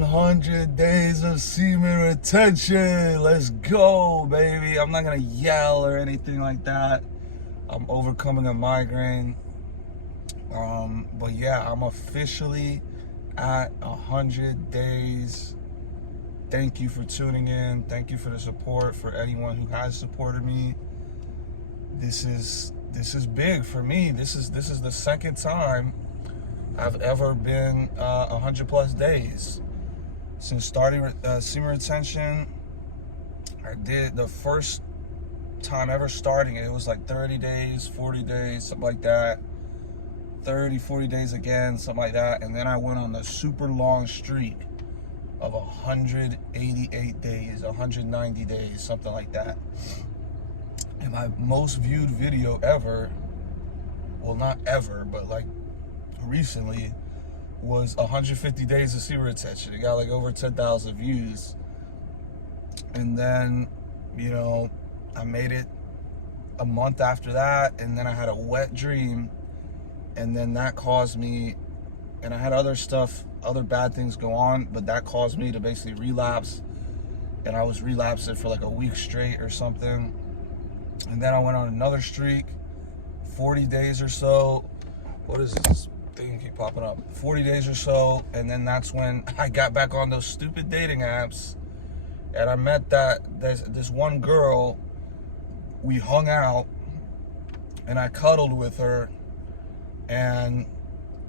100 days of semen retention. Let's go, baby. I'm not gonna yell or anything like that. I'm overcoming a migraine. But yeah, I'm officially at 100 days. Thank you for tuning in. Thank you for the support. For anyone who has supported me, this is big for me. This is the second time I've ever been 100 plus days since starting semen retention. I did the first time ever starting it. It was like 30 days, 40 days, something like that. 30, 40 days again, something like that. And then I went on the super long streak of 188 days, 190 days, something like that. And my most viewed video ever, well, not ever, but like recently, was 150 days of semen retention. It got like over 10,000 views. And then, you know, I made it a month after that, and then I had a wet dream, and then that caused me, and I had other stuff, other bad things go on, but that caused me to basically relapse, and I was relapsing for like a week straight or something. And then I went on another streak, 40 days or so. What is this thing keep popping up? 40 days or so, and then that's when I got back on those stupid dating apps, and I met this one girl. We hung out, and I cuddled with her, and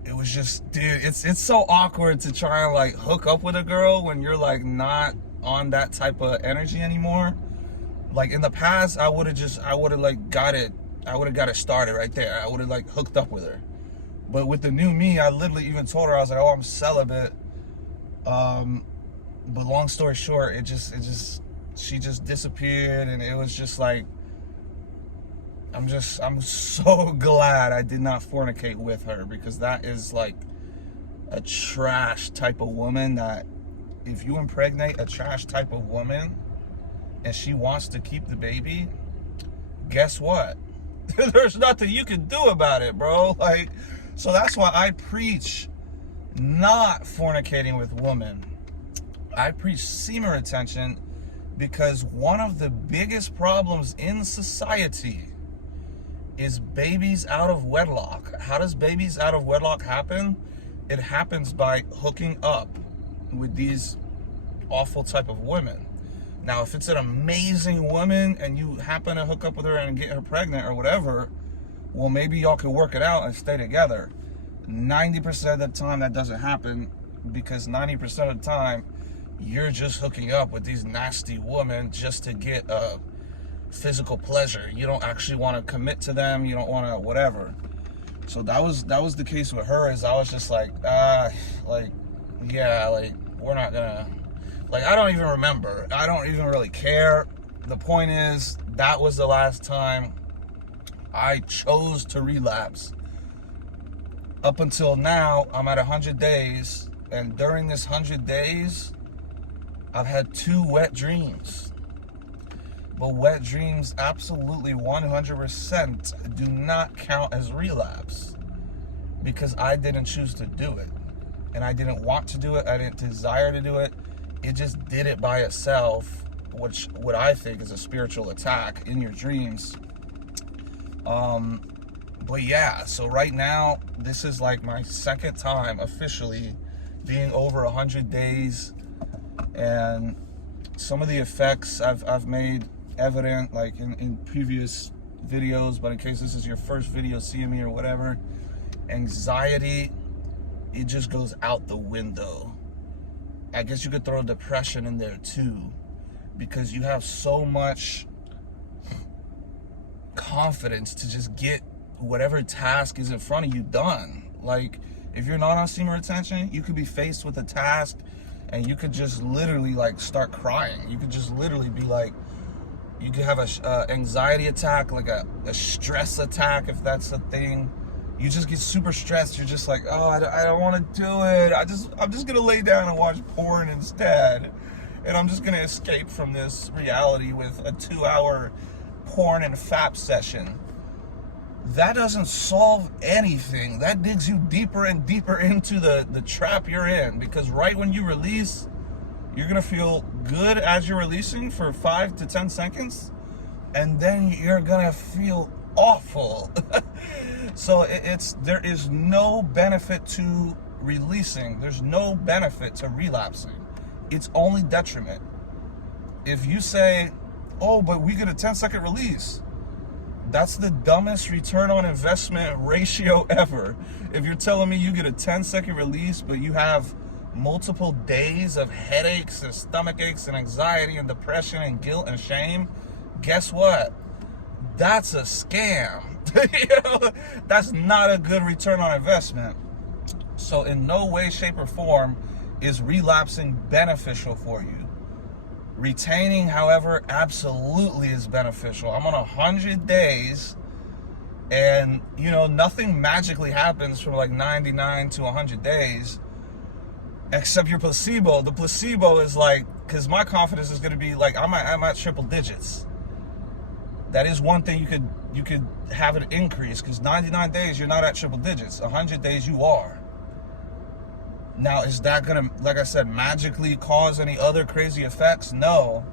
it was just, dude, it's so awkward to try and like hook up with a girl when you're like not on that type of energy anymore. Like in the past, I would have like got it started right there. I would have like hooked up with her. But with the new me, I literally even told her, I was like, oh, I'm celibate. But long story short, she just disappeared, and it was just like, I'm so glad I did not fornicate with her, because that is like a trash type of woman. That if you impregnate a trash type of woman and she wants to keep the baby, guess what? There's nothing you can do about it, bro. Like, so that's why I preach not fornicating with women. I preach semen retention, because one of the biggest problems in society is babies out of wedlock. How does babies out of wedlock happen? It happens by hooking up with these awful type of women. Now, if it's an amazing woman and you happen to hook up with her and get her pregnant or whatever, well, maybe y'all can work it out and stay together. 90% of the time that doesn't happen, because 90% of the time you're just hooking up with these nasty women just to get physical pleasure. You don't actually want to commit to them. You don't want to whatever. So that was the case with her. Is I was just like, yeah, like we're not gonna, like, I don't even remember. I don't even really care. The point is, that was the last time I chose to relapse. Up until now, I'm at 100 days, and during this 100 days, I've had 2 wet dreams. But wet dreams absolutely 100% do not count as relapse, because I didn't choose to do it. And I didn't want to do it. I didn't desire to do it. It just did it by itself, which what I think is a spiritual attack in your dreams. But yeah, so right now, this is like my second time officially being over 100 days. And some of the effects I've made evident, like in previous videos, but in case this is your first video seeing me or whatever, anxiety, it just goes out the window. I guess you could throw depression in there too, because you have so much confidence to just get whatever task is in front of you done. Like, if you're not on semen retention, you could be faced with a task and you could just literally like start crying. You could just literally be like, you could have a anxiety attack, like a stress attack, if that's the thing. You just get super stressed. You're just like, oh, I don't want to do it. I'm just gonna lay down and watch porn instead, and I'm just gonna escape from this reality with a 2-hour porn and FAP session. that doesn't solve anything. That digs you deeper and deeper into the trap you're in, because right when you release, you're gonna feel good as you're releasing for 5 to 10 seconds, and then you're gonna feel awful. So there is no benefit to releasing. There's no benefit to relapsing. It's only detriment. If you say, oh, but we get a 10-second release, that's the dumbest return on investment ratio ever. If you're telling me you get a 10-second release, but you have multiple days of headaches and stomach aches and anxiety and depression and guilt and shame, guess what? That's a scam. That's not a good return on investment. So in no way, shape, or form is relapsing beneficial for you. Retaining, however, absolutely is beneficial. I'm on 100 days, and nothing magically happens from like 99 to 100 days, except your placebo. The placebo is like, because my confidence is going to be like, I'm at triple digits. That is one thing you could have an increase, because 99 days you're not at triple digits. 100 days you are. Now, is that gonna, like I said, magically cause any other crazy effects? No,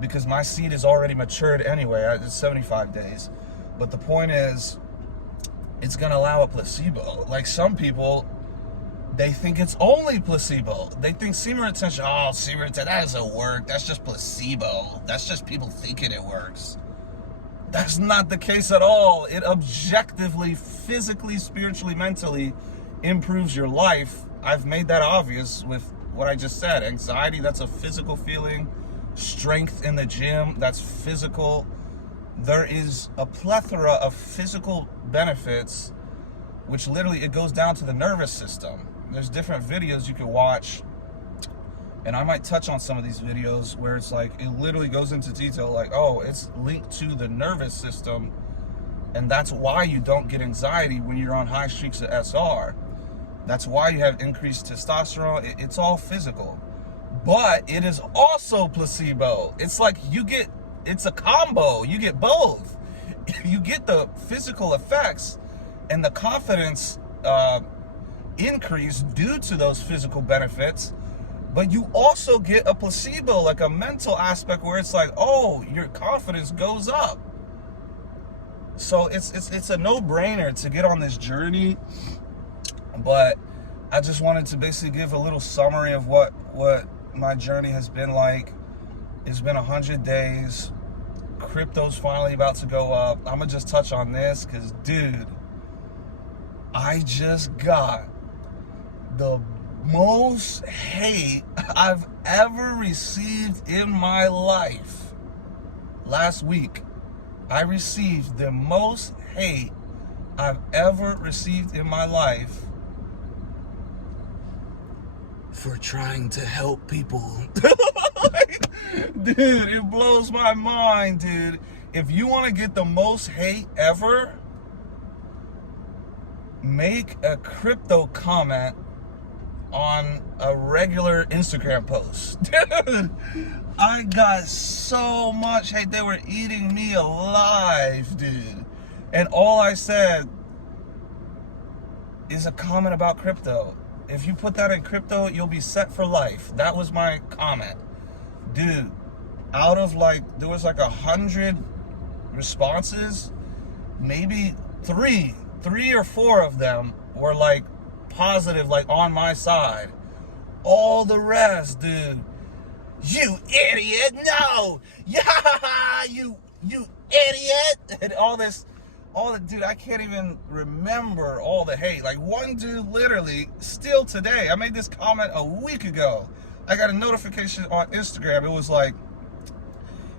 because my seed is already matured anyway. It's 75 days. But the point is, it's gonna allow a placebo. Like some people, they think it's only placebo. They think semen retention, semen retention, that doesn't work. That's just placebo. That's just people thinking it works. That's not the case at all. It objectively, physically, spiritually, mentally improves your life. I've made that obvious with what I just said. Anxiety, that's a physical feeling. Strength in the gym, that's physical. There is a plethora of physical benefits, which literally it goes down to the nervous system. There's different videos you can watch, and I might touch on some of these videos where it's like, it literally goes into detail, like, oh, it's linked to the nervous system, and that's why you don't get anxiety when you're on high streaks of SR. That's why you have increased testosterone. It's all physical. But it is also placebo. It's like it's a combo. You get both. You get the physical effects and the confidence increase due to those physical benefits, but you also get a placebo, like a mental aspect where it's like, oh, your confidence goes up. So it's a no-brainer to get on this journey. But I just wanted to basically give a little summary of what my journey has been like. It's been 100 days. Crypto's finally about to go up. I'm going to just touch on this because, dude, I just got the most hate I've ever received in my life. Last week, I received the most hate I've ever received in my life for trying to help people. Dude, it blows my mind, dude. If you want to get the most hate ever, make a crypto comment on a regular Instagram post. Dude, I got so much hate. They were eating me alive, dude. And all I said is a comment about crypto. If you put that in crypto, you'll be set for life. That was my comment. Dude, out of there was 100 responses, maybe three or four of them were positive, on my side. All the rest, dude, you idiot, no, yeah, you idiot, and dude, I can't even remember all the hate. One dude literally, still today, I made this comment a week ago. I got a notification on Instagram. It was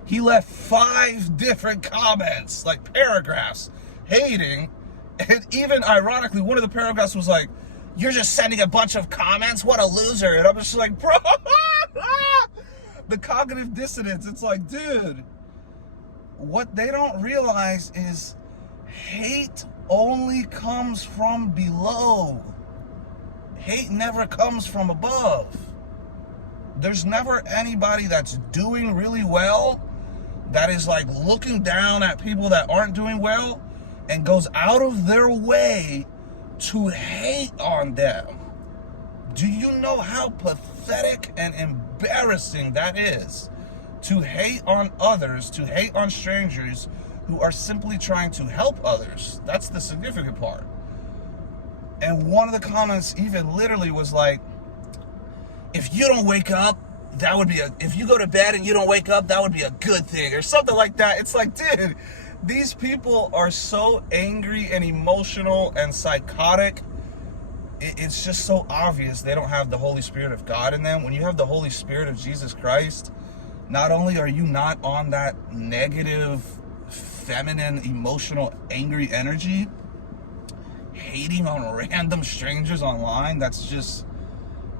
he left 5 different comments, paragraphs, hating. And even ironically, one of the paragraphs was you're just sending a bunch of comments? What a loser. And I'm just bro, the cognitive dissonance. It's dude, what they don't realize is hate only comes from below. Hate never comes from above. There's never anybody that's doing really well that is looking down at people that aren't doing well and goes out of their way to hate on them. Do you know how pathetic and embarrassing that is? To hate on others, to hate on strangers who are simply trying to help others. That's the significant part. And one of the comments even literally was like, if you don't wake up, that would be if you go to bed and you don't wake up, that would be a good thing, or something like that. It's like, dude, these people are so angry and emotional and psychotic. It's just so obvious they don't have the Holy Spirit of God in them. When you have the Holy Spirit of Jesus Christ, not only are you not on that negative, feminine, emotional, angry energy, hating on random strangers online, that's just,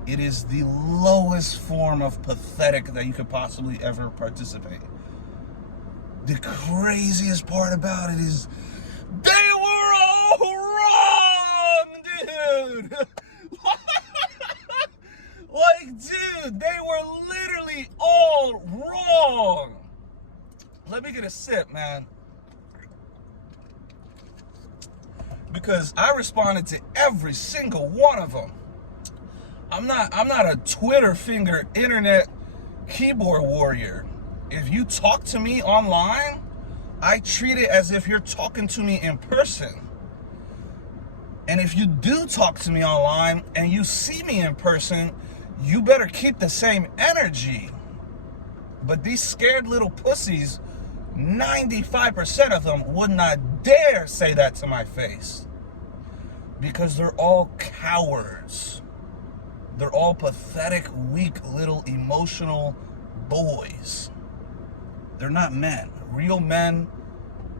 it is the lowest form of pathetic that you could possibly ever participate. The craziest part about it is they were all wrong, dude. Like, dude, they were literally all wrong. Let me get a sip, man. Because I responded to every single one of them. I'm not a Twitter finger internet keyboard warrior. If you talk to me online, I treat it as if you're talking to me in person. And if you do talk to me online and you see me in person, you better keep the same energy. But these scared little pussies, 95% of them would not dare say that to my face. Because they're all cowards. They're all pathetic, weak, little emotional boys. They're not men. Real men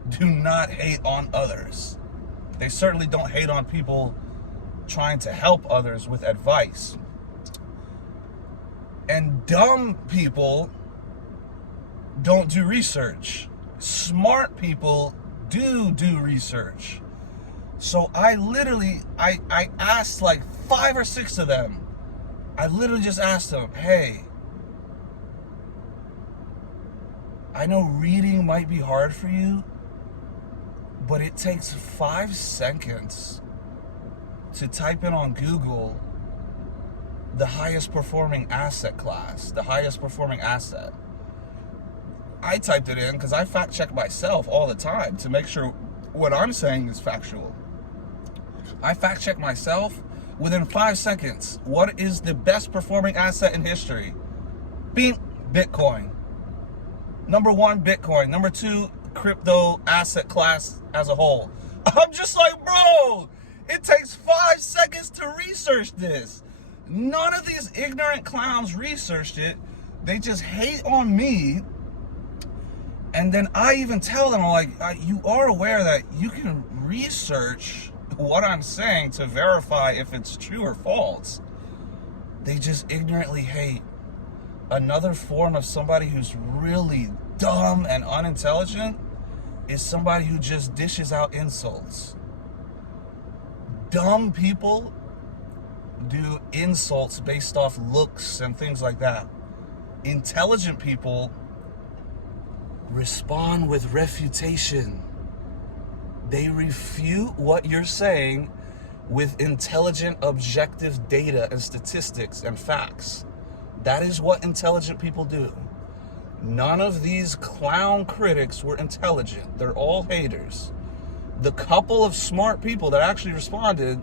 do not hate on others. They certainly don't hate on people trying to help others with advice. And dumb people don't do research. Smart people do research. So I asked like 5 or 6 of them. I literally just asked them, hey, I know reading might be hard for you, but it takes 5 seconds to type in on Google the highest performing asset class, the highest performing asset. I typed it in because I fact check myself all the time to make sure what I'm saying is factual. I fact check myself within 5 seconds. What is the best performing asset in history? Being Bitcoin. Number 1, Bitcoin. Number 2, crypto asset class as a whole. I'm just like, bro, it takes 5 seconds to research this. None of these ignorant clowns researched it. They just hate on me. And then I even tell them, like, you are aware that you can research what I'm saying to verify if it's true or false. They just ignorantly hate. Another form of somebody who's really dumb and unintelligent is somebody who just dishes out insults. Dumb people do insults based off looks and things like that. Intelligent people respond with refutation. They refute what you're saying with intelligent, objective data and statistics and facts. That is what intelligent people do. None of these clown critics were intelligent. They're all haters. The couple of smart people that actually responded,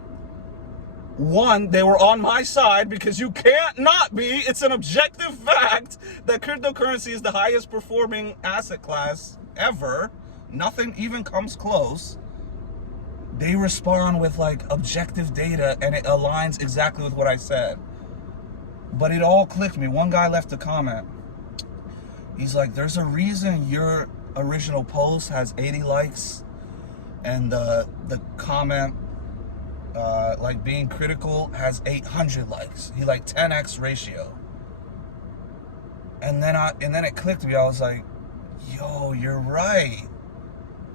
one, they were on my side because you can't not be. It's an objective fact that cryptocurrency is the highest performing asset class ever. Nothing even comes close. They respond with like objective data and it aligns exactly with what I said. But it all clicked me. One guy left a comment. He's like, there's a reason your original post has 80 likes and the comment like being critical has 800 likes. He like 10x ratio. And then it clicked me. I was like, yo, you're right.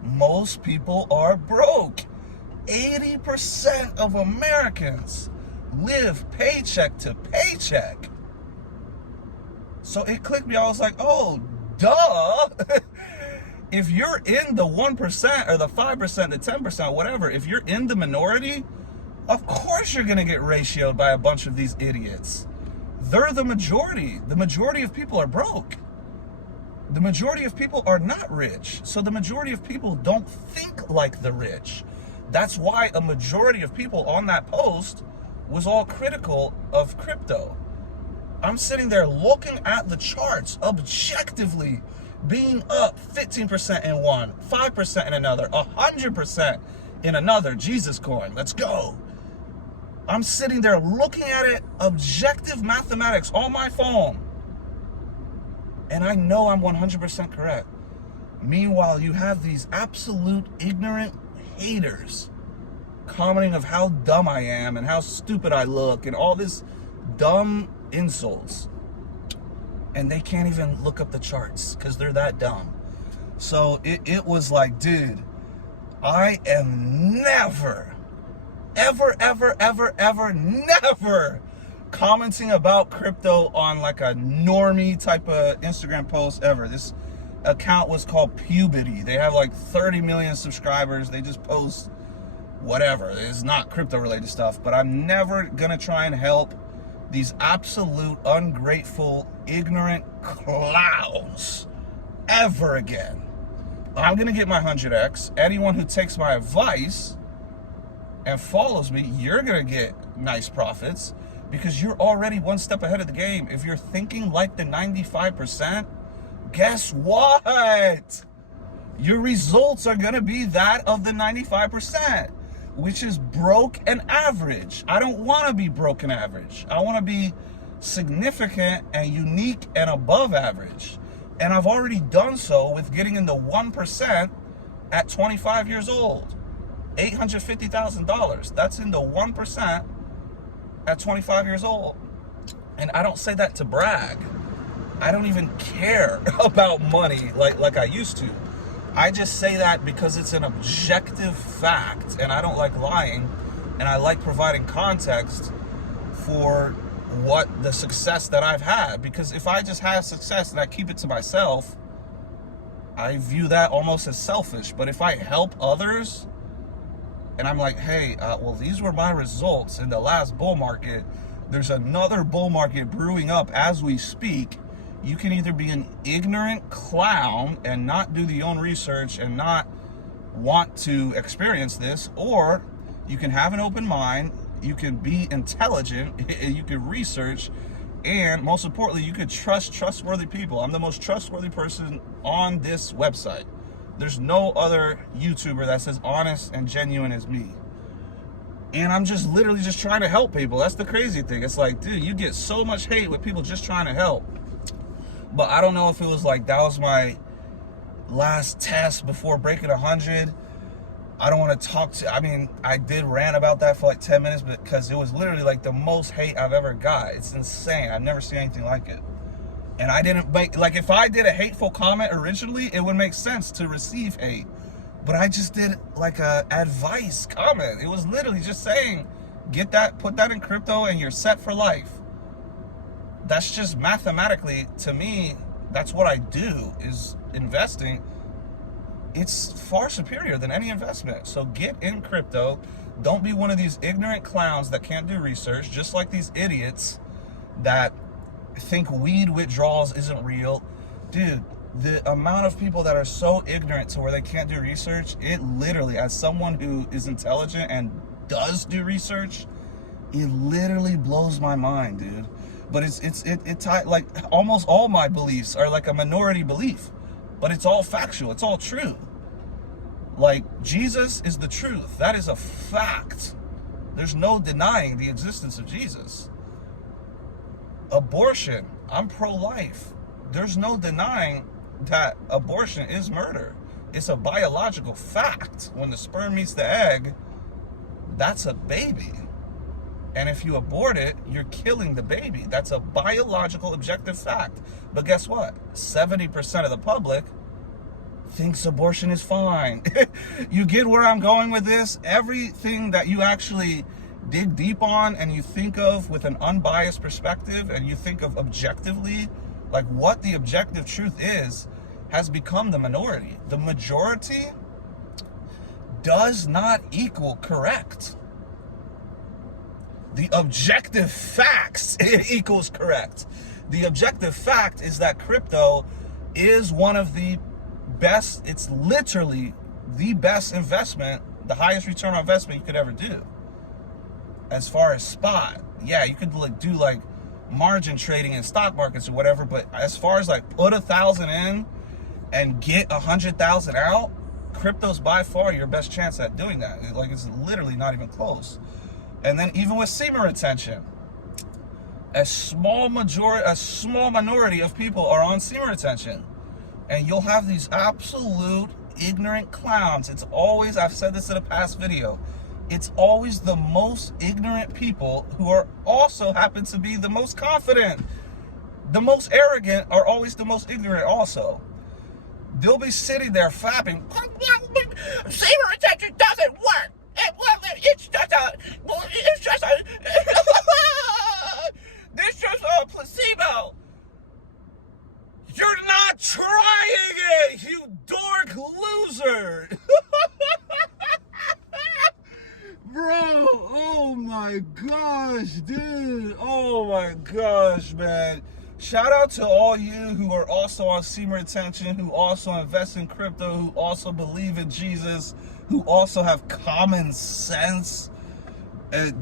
Most people are broke. 80% of Americans live paycheck to paycheck. So it clicked me. I was like, oh, duh. if you're in the 1% or the 5%, the 10%, whatever, if you're in the minority, of course you're going to get ratioed by a bunch of these idiots. They're the majority. The majority of people are broke. The majority of people are not rich. So the majority of people don't think like the rich. That's why a majority of people on that post was all critical of crypto. I'm sitting there looking at the charts objectively, being up 15% in one, 5% in another, 100% in another. Jesus coin, let's go. I'm sitting there looking at it, objective mathematics on my phone. And I know I'm 100% correct. Meanwhile, you have these absolute ignorant haters commenting of how dumb I am and how stupid I look and all this dumb insults. And they can't even look up the charts because they're that dumb. So it was like, dude, I am never, ever, never commenting about crypto on like a normie type of Instagram post ever. This account was called Puberty. They have like 30 million subscribers. They just post whatever. It's not crypto related stuff, but I'm never gonna try and help these absolute ungrateful, ignorant clowns ever again. I'm gonna get my 100x. Anyone who takes my advice and follows me, you're gonna get nice profits because you're already one step ahead of the game. If you're thinking like the 95%, guess what? Your results are gonna be that of the 95%, which is broke and average. I don't wanna be broke and average. I wanna be significant and unique and above average. And I've already done so with getting in the 1% at 25 years old. $850,000. That's in the 1% at 25 years old. And I don't say that to brag. I don't even care about money like I used to. I just say that because it's an objective fact and I don't like lying, and I like providing context for what the success that I've had. Because if I just have success and I keep it to myself, I view that almost as selfish. But if I help others and I'm like, hey, well, these were my results in the last bull market, there's another bull market brewing up as we speak. You can either be an ignorant clown and not do the own research and not want to experience this, or you can have an open mind, you can be intelligent, you can research, and most importantly, you could trust trustworthy people. I'm the most trustworthy person on this website. There's no other YouTuber that's as honest and genuine as me. And I'm just literally just trying to help people. That's the crazy thing. It's like, dude, you get so much hate with people just trying to help. But I don't know if it was like that was my last test before breaking 100. I don't want to talk to, I mean, I did rant about that for like 10 minutes because it was literally like the most hate I've ever got. It's insane. I've never seen anything like it. And I didn't make, like if I did a hateful comment originally, it would make sense to receive hate. But I just did like a advice comment. It was literally just saying, get that, put that in crypto and you're set for life. That's just mathematically, to me, that's what I do, is investing. It's far superior than any investment. So get in crypto. Don't be one of these ignorant clowns that can't do research, just like these idiots that think weed withdrawals isn't real. Dude, the amount of people that are so ignorant to where they can't do research, it literally, as someone who is intelligent and does do research, it literally blows my mind, dude. But it's like almost all my beliefs are like a minority belief, but it's all factual. It's all true. Like Jesus is the truth. That is a fact. There's no denying the existence of Jesus. Abortion, I'm pro-life. There's no denying that abortion is murder. It's a biological fact. When the sperm meets the egg, that's a baby. And if you abort it, you're killing the baby. That's a biological, objective fact. But guess what? 70% of the public thinks abortion is fine. You get where I'm going with this? Everything that you actually dig deep on and you think of with an unbiased perspective and you think of objectively, like what the objective truth is, has become the minority. The majority does not equal correct. The objective facts equals correct. The objective fact is that crypto is one of the best, it's literally the best investment, the highest return on investment you could ever do. As far as spot, yeah, you could like do like margin trading in stock markets or whatever, but as far as like put 1,000 in and get 100,000 out, crypto's by far your best chance at doing that. Like, it's literally not even close. And then even with semen retention, a small minority of people are on semen retention, and you'll have these absolute ignorant clowns. It's always, I've said this in a past video, it's always the most ignorant people who are also happen to be the most confident. The most arrogant are always the most ignorant also. They'll be sitting there fapping, semen retention doesn't work. It's just a placebo. You're not trying it, you dork loser. Bro, oh my gosh, dude. Oh my gosh, man. Shout out to all you who are also on semen retention, who also invest in crypto, who also believe in Jesus, who also have common sense.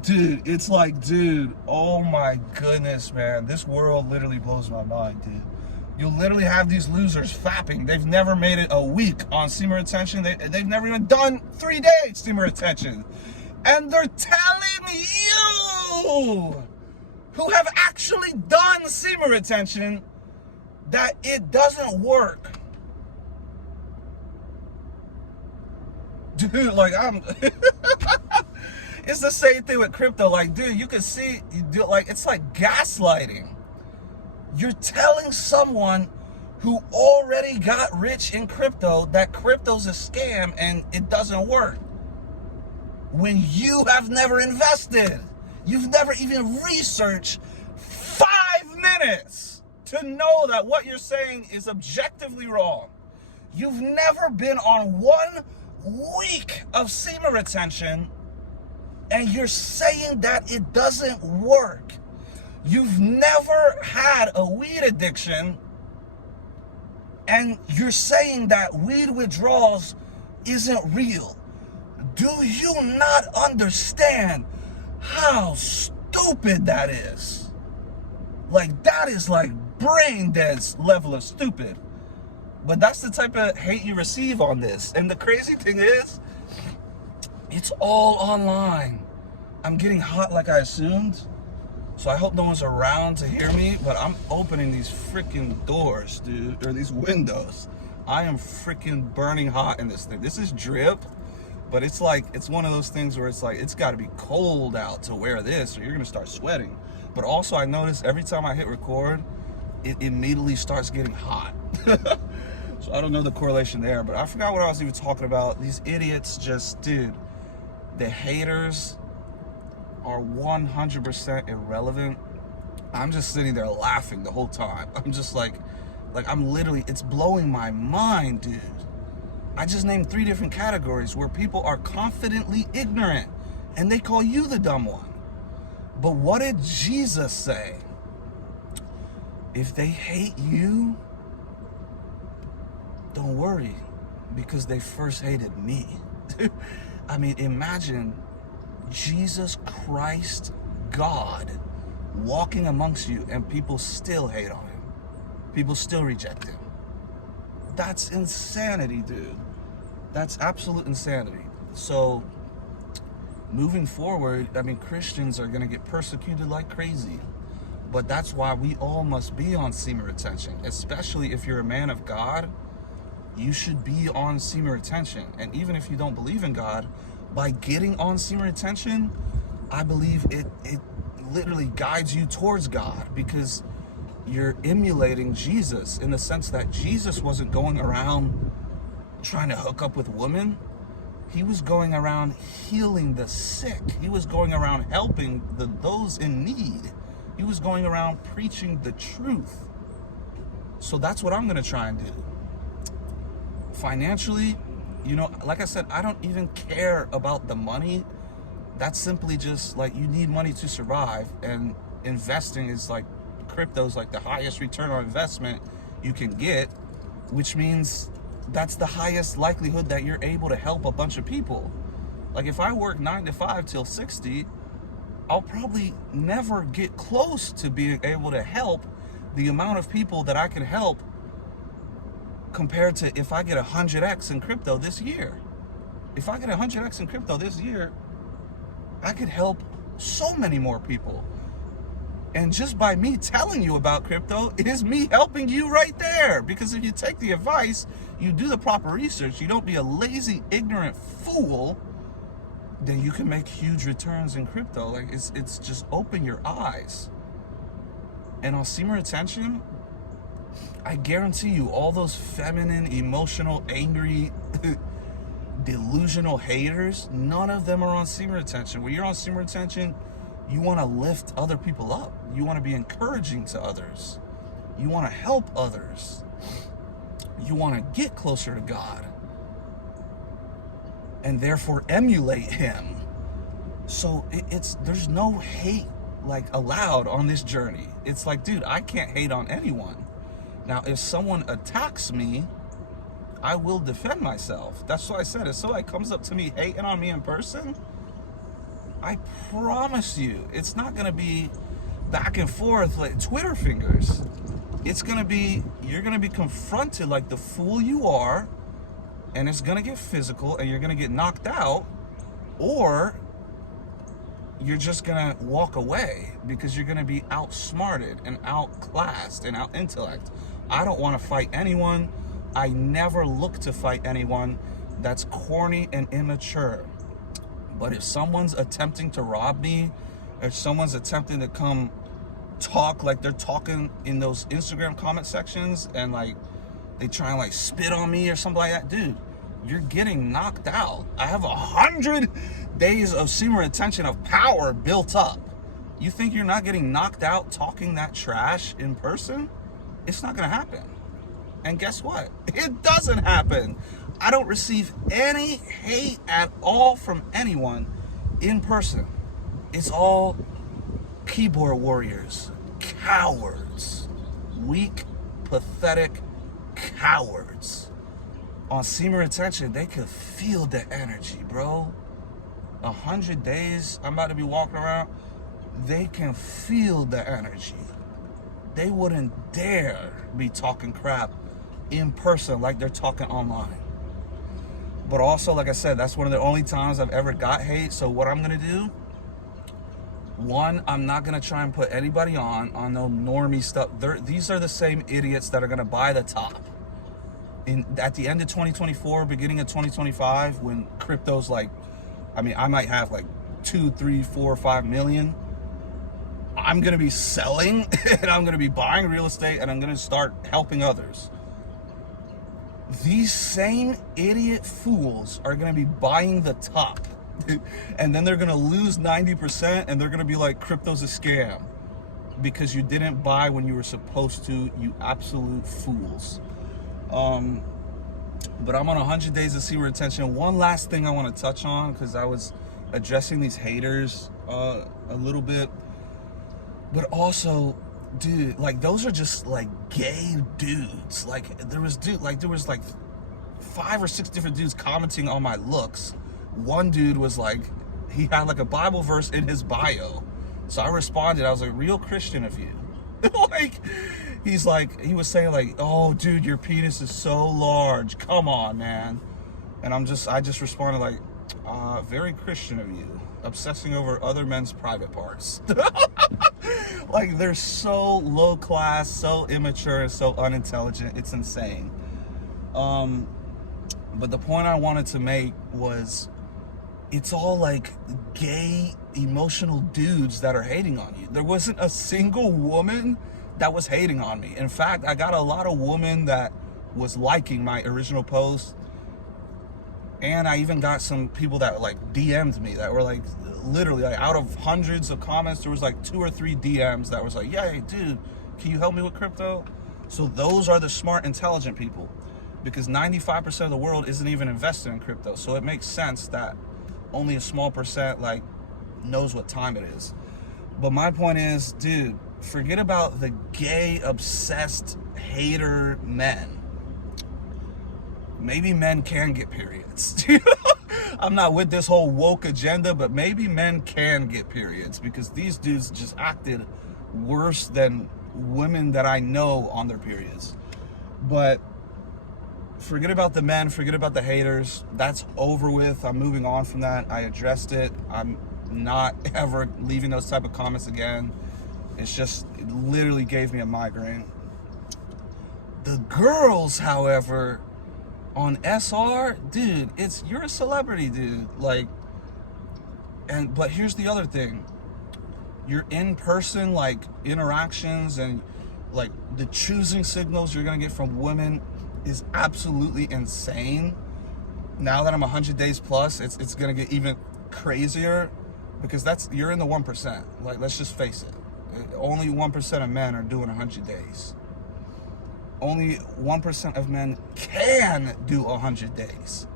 Dude, it's like, dude, oh my goodness, man. This world literally blows my mind, dude. You literally have these losers fapping. They've never made it a week on semen retention. They've never even done 3 days semen retention. And they're telling you, who have actually done semen retention, that it doesn't work. Dude, like, it's the same thing with crypto. Like, dude, you can see, like, it's like gaslighting. You're telling someone who already got rich in crypto that crypto's a scam and it doesn't work, when you have never invested. You've never even researched 5 minutes to know that what you're saying is objectively wrong. You've never been on 1 week of semen retention and you're saying that it doesn't work. You've never had a weed addiction and you're saying that weed withdrawals isn't real. Do you not understand how stupid that is? Like, that is like brain dead level of stupid. But that's the type of hate you receive on this. And the crazy thing is, it's all online. I'm getting hot like I assumed, so I hope no one's around to hear me, but I'm opening these freaking doors, dude, or these windows. I am freaking burning hot in this thing. This is drip. But it's like, it's one of those things where it's like, it's got to be cold out to wear this or you're going to start sweating. But also I notice every time I hit record, it immediately starts getting hot. So I don't know the correlation there, but I forgot what I was even talking about. These idiots just, dude, the haters are 100% irrelevant. I'm just sitting there laughing the whole time. I'm just like I'm literally, it's blowing my mind, dude. I just named 3 different categories where people are confidently ignorant and they call you the dumb one. But what did Jesus say? If they hate you, don't worry, because they first hated me. I mean, imagine Jesus Christ, God, walking amongst you and people still hate on him. People still reject him. That's insanity, dude. That's absolute insanity. So, moving forward, I mean, Christians are going to get persecuted like crazy. But that's why we all must be on semen retention. Especially if you're a man of God, you should be on semen retention. And even if you don't believe in God, by getting on semen retention, I believe it literally guides you towards God, because you're emulating Jesus in the sense that Jesus wasn't going around trying to hook up with women. He was going around healing the sick. He was going around helping those in need. He was going around preaching the truth. So that's what I'm going to try and do. financially, you know, like I said, I don't even care about the money. That's simply just like, you need money to survive, and investing is like, crypto's like the highest return on investment you can get, which means that's the highest likelihood that you're able to help a bunch of people. Like if I work 9 to 5 till 60, I'll probably never get close to being able to help the amount of people that I can help compared to if I get 100x in crypto this year. If I get 100x in crypto this year, I could help so many more people. And just by me telling you about crypto, it is me helping you right there. Because if you take the advice, you do the proper research, you don't be a lazy, ignorant fool, then you can make huge returns in crypto. Like it's just open your eyes. And on Semen Retention, I guarantee you, all those feminine, emotional, angry, delusional haters, none of them are on Semen Retention. When you're on Semen Retention, you want to lift other people up. You want to be encouraging to others. You want to help others. You want to get closer to God and therefore emulate him. So there's no hate like allowed on this journey. It's like, dude, I can't hate on anyone. Now, if someone attacks me, I will defend myself. That's what I said. If somebody comes up to me hating on me in person, I promise you, it's not going to be back and forth like Twitter fingers. It's going to be, you're going to be confronted like the fool you are, and it's going to get physical, and you're going to get knocked out, or you're just going to walk away because you're going to be outsmarted and outclassed and out-intellect. I don't want to fight anyone. I never look to fight anyone. That's corny and immature. But if someone's attempting to rob me, if someone's attempting to come talk like they're talking in those Instagram comment sections, and like they try and like spit on me or something like that, dude, you're getting knocked out. I have 100 days of Semen Retention of power built up. You think you're not getting knocked out talking that trash in person? It's not gonna happen. And guess what? It doesn't happen. I don't receive any hate at all from anyone in person. It's all keyboard warriors, cowards, weak, pathetic cowards. On Semen Retention, they could feel the energy, bro. 100 days, I'm about to be walking around, they can feel the energy. They wouldn't dare be talking crap in person like they're talking online. But also, like I said, that's one of the only times I've ever got hate. So what I'm gonna do, one, I'm not gonna try and put anybody on no normie stuff. These are the same idiots that are gonna buy the top. At the end of 2024, beginning of 2025, when crypto's like, I mean, I might have like 2, 3, 4, 5 million. I'm gonna be selling and I'm gonna be buying real estate, and I'm gonna start helping others. These same idiot fools are gonna be buying the top, and then they're gonna lose 90%, and they're gonna be like, crypto's a scam because you didn't buy when you were supposed to, you absolute fools. But I'm on 100 days of Semen Retention. One last thing I want to touch on, because I was addressing these haters a little bit, but also, dude, like those are just like gay dudes. Like there was 5 or 6 different dudes commenting on my looks. One dude was like, he had like a Bible verse in his bio. So I responded, I was like, real Christian of you. Like, he was saying like, oh dude, your penis is so large. Come on, man. And I just responded like, very Christian of you, obsessing over other men's private parts. Like, they're so low class, so immature, and so unintelligent. It's insane. But the point I wanted to make was, it's all like gay, emotional dudes that are hating on you. There wasn't a single woman that was hating on me. In fact, I got a lot of women that was liking my original post. And I even got some people that like DM'd me that were like, literally, like, out of hundreds of comments, there was like 2 or 3 DMs that was like, yeah, hey, dude, can you help me with crypto? So those are the smart, intelligent people. because 95% of the world isn't even invested in crypto. So it makes sense that only a small percent like knows what time it is. But my point is, dude, forget about the gay obsessed hater men. Maybe men can get periods. I'm not with this whole woke agenda, but maybe men can get periods, because these dudes just acted worse than women that I know on their periods. But forget about the men, forget about the haters. That's over with. I'm moving on from that. I addressed it. I'm not ever leaving those type of comments again. It's just, it literally gave me a migraine. The girls, however, on SR, dude, you're a celebrity, dude. Like, but here's the other thing. Your in-person, like, interactions and, like, the choosing signals you're gonna get from women is absolutely insane. Now that I'm 100 days plus, it's gonna get even crazier, because you're in the 1%. Like, let's just face it. Only 1% of men are doing 100 days. Only 1% of men can do 100 days,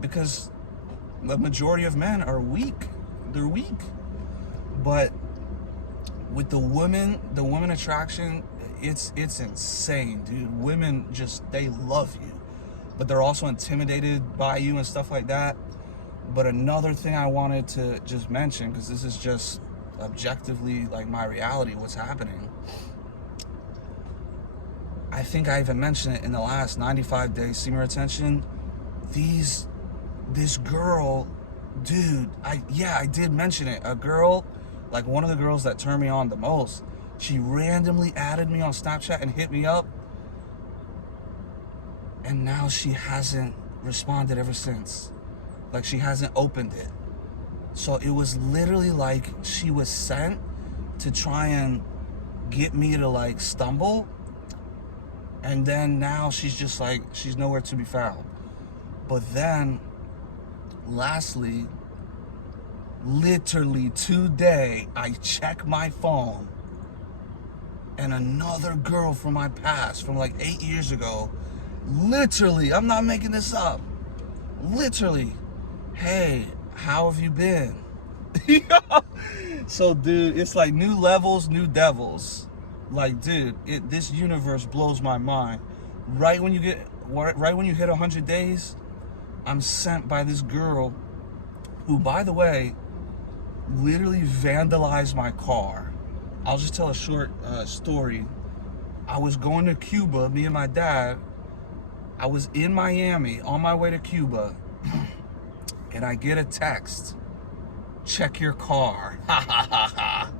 because the majority of men are weak. They're weak. But with the women attraction, it's insane, dude. Women they love you, but they're also intimidated by you and stuff like that. But another thing I wanted to just mention, because this is just objectively like my reality, what's happening. I think I even mentioned it in the last 95 days Semen retention. This girl, dude, I did mention it. A girl, like one of the girls that turned me on the most, she randomly added me on Snapchat and hit me up. And now she hasn't responded ever since. Like, she hasn't opened it. So it was literally like she was sent to try and get me to like stumble. And then now she's just like, she's nowhere to be found. But then, lastly, literally today, I check my phone, and another girl from my past, from like 8 years ago, literally, I'm not making this up, literally, hey, how have you been? So, dude, it's like new levels, new devils. Like, dude, this universe blows my mind. Right when you hit 100 days, I'm sent by this girl who, by the way, literally vandalized my car. I'll just tell a short story. I was going to Cuba, me and my dad. I was in Miami on my way to Cuba, and I get a text, check your car. Ha ha ha ha.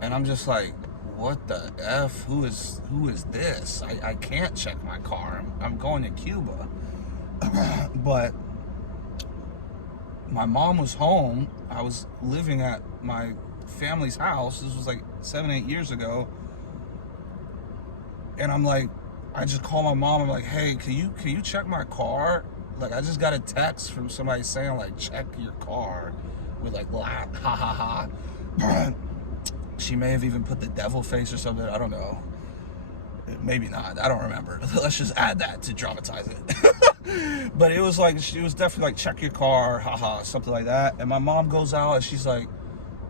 And I'm just like, what the F? Who is this? I can't check my car. I'm going to Cuba. But my mom was home. I was living at my family's house. This was like 7-8 years ago. And I'm like, I just call my mom. I'm like, hey, can you check my car? Like, I just got a text from somebody saying like, check your car, with like, laugh, ha ha ha. She may have even put the devil face or something. I don't know. Maybe not. I don't remember. Let's just add that to dramatize it. But it was like, she was definitely like, check your car, haha, something like that. And my mom goes out and she's like,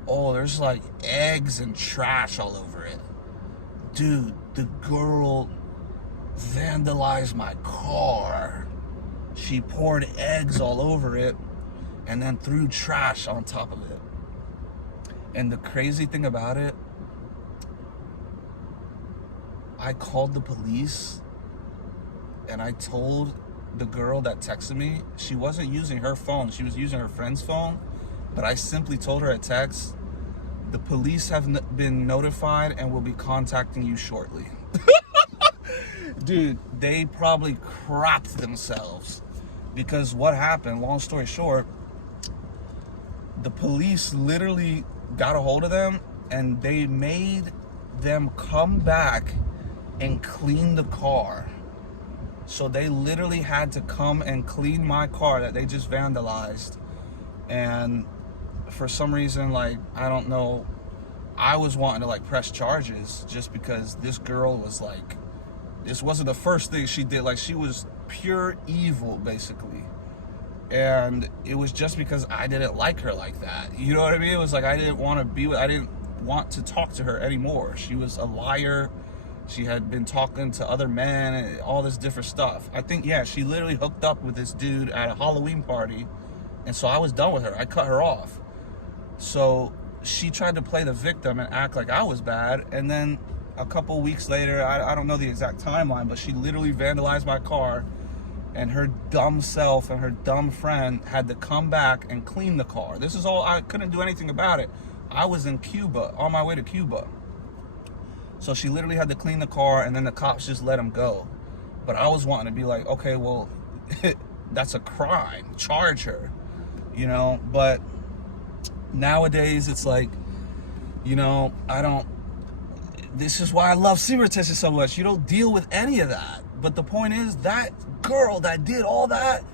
oh, there's like eggs and trash all over it. Dude, the girl vandalized my car. She poured eggs all over it and then threw trash on top of it. And the crazy thing about it, I called the police and I told the girl that texted me, she wasn't using her phone, she was using her friend's phone, but I simply told her a text, the police have been notified and will be contacting you shortly. Dude, they probably crapped themselves, because what happened, long story short, the police literally got a hold of them and they made them come back and clean the car. So they literally had to come and clean my car that they just vandalized. And for some reason, like, I don't know, I was wanting to like press charges just because this girl was like this wasn't the first thing she did. Like, she was pure evil, basically. And it was just because I didn't like her like that. You know what I mean? It was like I didn't want to talk to her anymore. She was a liar. She had been talking to other men and all this different stuff. I think, yeah, she literally hooked up with this dude at a Halloween party. And so I was done with her. I cut her off. So she tried to play the victim and act like I was bad. And then a couple weeks later, I don't know the exact timeline, but she literally vandalized my car. And her dumb self and her dumb friend had to come back and clean the car. This is all, I couldn't do anything about it. I was in Cuba, on my way to Cuba. So she literally had to clean the car, and then the cops just let him go. But I was wanting to be like, okay, well, that's a crime. Charge her, you know? But nowadays, it's like, you know, this is why I love Semen Retention so much. You don't deal with any of that. But the point is, that girl that did all that,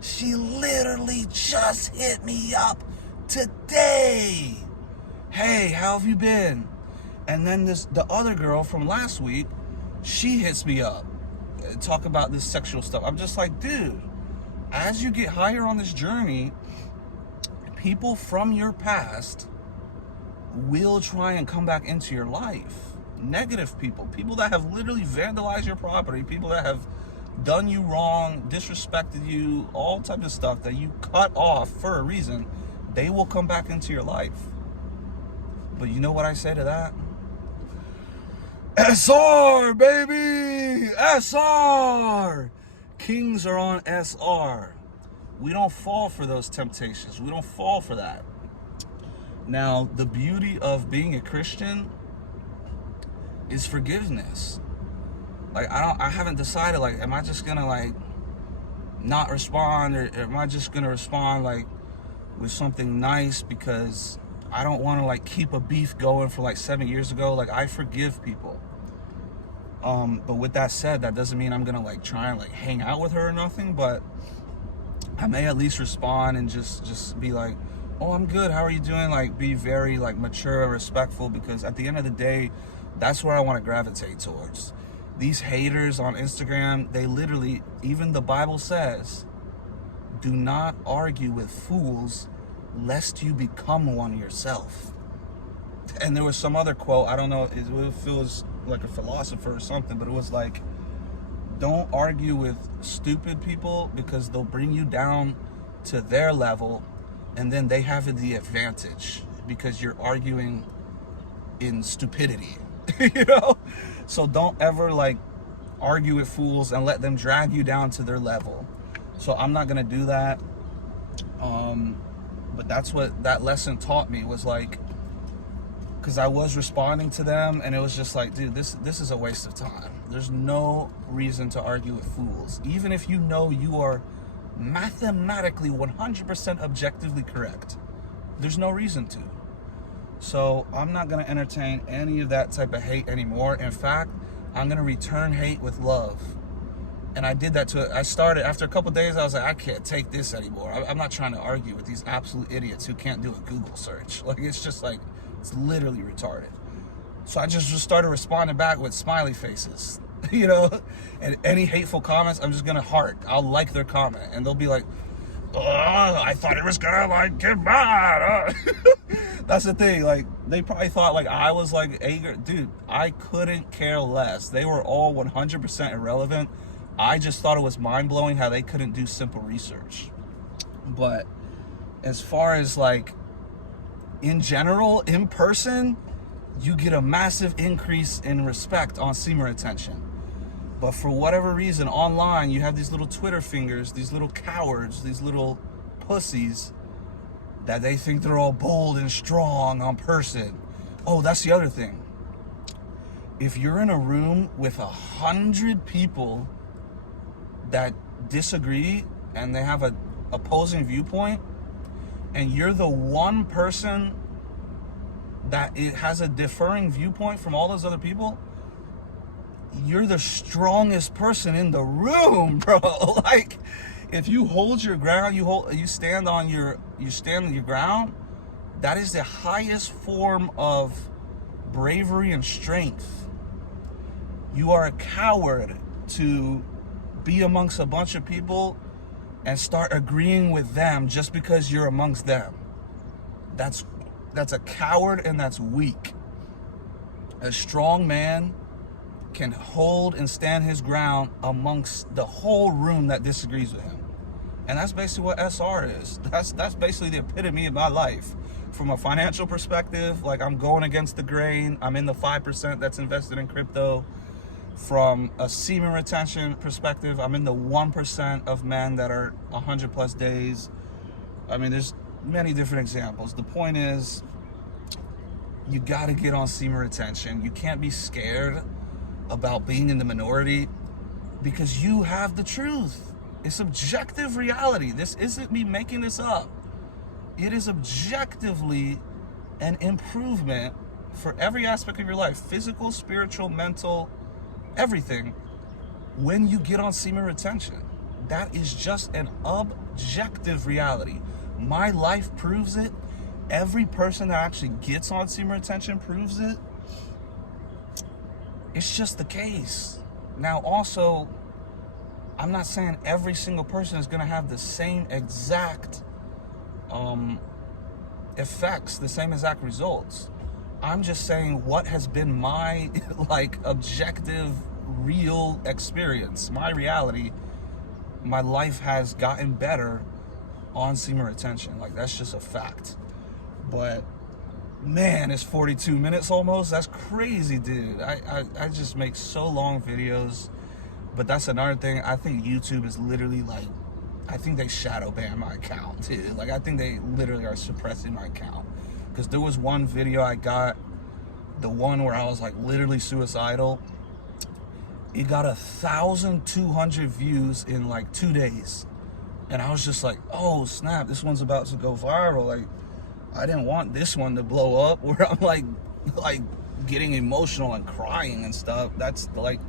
she literally just hit me up today. Hey, how have you been? And then the other girl from last week, she hits me up, talk about this sexual stuff. I'm just like, dude, as you get higher on this journey, people from your past will try and come back into your life. Negative people that have literally vandalized your property, people that have done you wrong, disrespected you, all types of stuff that you cut off for a reason, they will come back into your life. But you know what I say to that? SR, baby! SR! Kings are on SR. We don't fall for those temptations. We don't fall for that. Now, the beauty of being a Christian is forgiveness. Like, I haven't decided, like, am I just gonna, like, not respond, or am I just gonna respond, like, with something nice because I don't want to, like, keep a beef going for, like, 7 years ago. Like, I forgive people. But with that said, that doesn't mean I'm gonna, like, try and, like, hang out with her or nothing, but I may at least respond and just be like, oh, I'm good, how are you doing? Like, be very, like, mature and respectful, because at the end of the day, that's where I want to gravitate towards. These haters on Instagram, they literally, even the Bible says, do not argue with fools lest you become one yourself. And there was some other quote, I don't know, it feels like a philosopher or something, but it was like, don't argue with stupid people because they'll bring you down to their level, and then they have the advantage because you're arguing in stupidity. You know? So don't ever, like, argue with fools and let them drag you down to their level. So I'm not gonna do that. But that's what that lesson taught me, was like, because I was responding to them and it was just like, dude, this is a waste of time. There's no reason to argue with fools, even if you know you are mathematically 100% objectively correct. There's no reason to. So I'm not going to entertain any of that type of hate anymore. In fact, I'm going to return hate with love. And I did that I started, after a couple days, I was like, I can't take this anymore. I'm not trying to argue with these absolute idiots who can't do a Google search. Like, it's just like, it's literally retarded. So I just started responding back with smiley faces, you know? And any hateful comments, I'm just going to heart. I'll like their comment. And they'll be like, oh, I thought it was going to, like, get mad. That's the thing. Like, they probably thought, like, I was, like, angry. Dude, I couldn't care less. They were all 100% irrelevant. I just thought it was mind-blowing how they couldn't do simple research. But as far as, like, in general, in person, you get a massive increase in respect on Semen Retention. But for whatever reason, online, you have these little Twitter fingers, these little cowards, these little pussies, that they think they're all bold and strong on person. Oh, that's the other thing. If you're in a room with 100 people that disagree and they have an opposing viewpoint, and you're the one person that it has a differing viewpoint from all those other people, you're the strongest person in the room, bro. Like, if you hold your ground, you stand on your ground, that is the highest form of bravery and strength. You are a coward to be amongst a bunch of people and start agreeing with them just because you're amongst them. That's a coward, and that's weak. A strong man can hold and stand his ground amongst the whole room that disagrees with him. And that's basically what SR is. That's basically the epitome of my life. From a financial perspective, like, I'm going against the grain. I'm in the 5% that's invested in crypto. From a semen retention perspective, I'm in the 1% of men that are 100 plus days. I mean, there's many different examples. The point is, you got to get on semen retention. You can't be scared about being in the minority, because you have the truth. It's objective reality. This isn't me making this up. It is objectively an improvement for every aspect of your life, physical, spiritual, mental, everything, when you get on semen retention. That is just an objective reality. My life proves it. Every person that actually gets on semen retention proves it. It's just the case. Now, also, I'm not saying every single person is going to have the same exact effects, the same exact results. I'm just saying what has been my like objective, real experience, my reality. My life has gotten better on semen retention. Like, that's just a fact. But man, it's 42 minutes almost. That's crazy, dude. I just make so long videos. But that's another thing. I think YouTube is literally like, I think they shadow ban my account, dude. Like, I think they literally are suppressing my account. Because there was one video I got, the one where I was like literally suicidal. It got 1,200 views in like 2 days. And I was just like, oh snap, this one's about to go viral. Like, I didn't want this one to blow up where I'm like getting emotional and crying and stuff. That's like,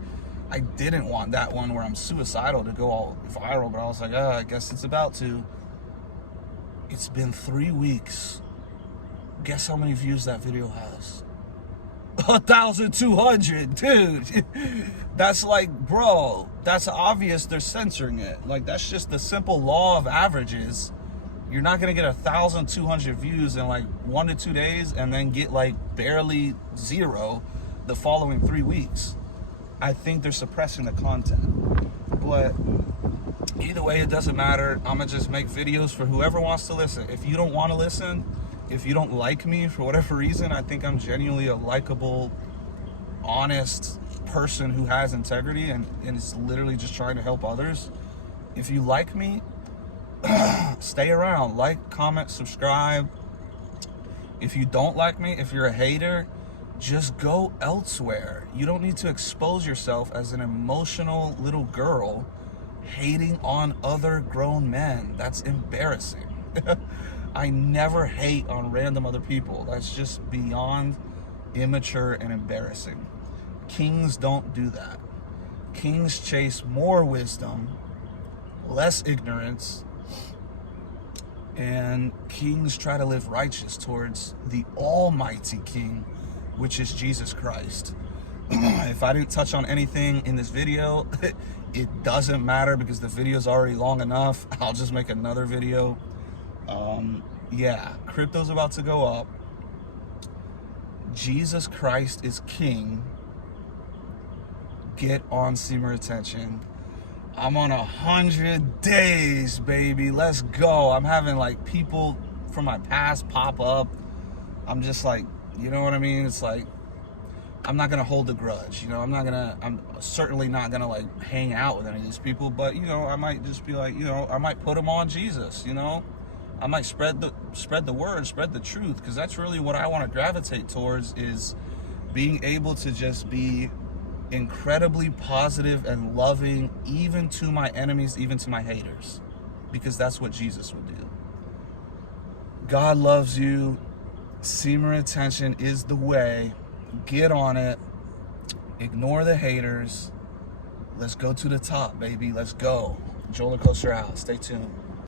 I didn't want that one where I'm suicidal to go all viral, but I was like, oh, I guess it's about to. It's been 3 weeks. Guess how many views that video has? 1,200, dude. That's like, bro, that's obvious they're censoring it. Like, that's just the simple law of averages. You're not gonna get 1,200 views in like 1 to 2 days and then get like barely 0 the following 3 weeks. I think they're suppressing the content. But either way, it doesn't matter. I'm gonna just make videos for whoever wants to listen. If you don't want to listen, if you don't like me for whatever reason, I think I'm genuinely a likable, honest person who has integrity and is literally just trying to help others. If you like me, stay around. Like, comment, subscribe. If you don't like me, if you're a hater, just go elsewhere. You don't need to expose yourself as an emotional little girl hating on other grown men. That's embarrassing. I never hate on random other people. That's just beyond immature and embarrassing. Kings don't do that. Kings chase more wisdom, less ignorance, and kings try to live righteous towards the Almighty King, which is Jesus Christ. If I didn't touch on anything in this video, it doesn't matter because the video is already long enough. I'll just make another video. Yeah, crypto's about to go up. Jesus Christ is king. Get on semen retention. I'm on 100 days, baby. Let's go. I'm having like people from my past pop up. I'm just like, you know what I mean? It's like, I'm not gonna hold a grudge, you know. I'm certainly not gonna like hang out with any of these people, but you know, I might just be like, you know, I might put them on Jesus, you know. I might spread the word, spread the truth, because that's really what I want to gravitate towards, is being able to just be incredibly positive and loving, even to my enemies, even to my haters, because that's what Jesus would do. God loves you. Semen retention is the way. Get on it. Ignore the haters. Let's go to the top, baby. Let's go. Joel Coaster out. Stay tuned.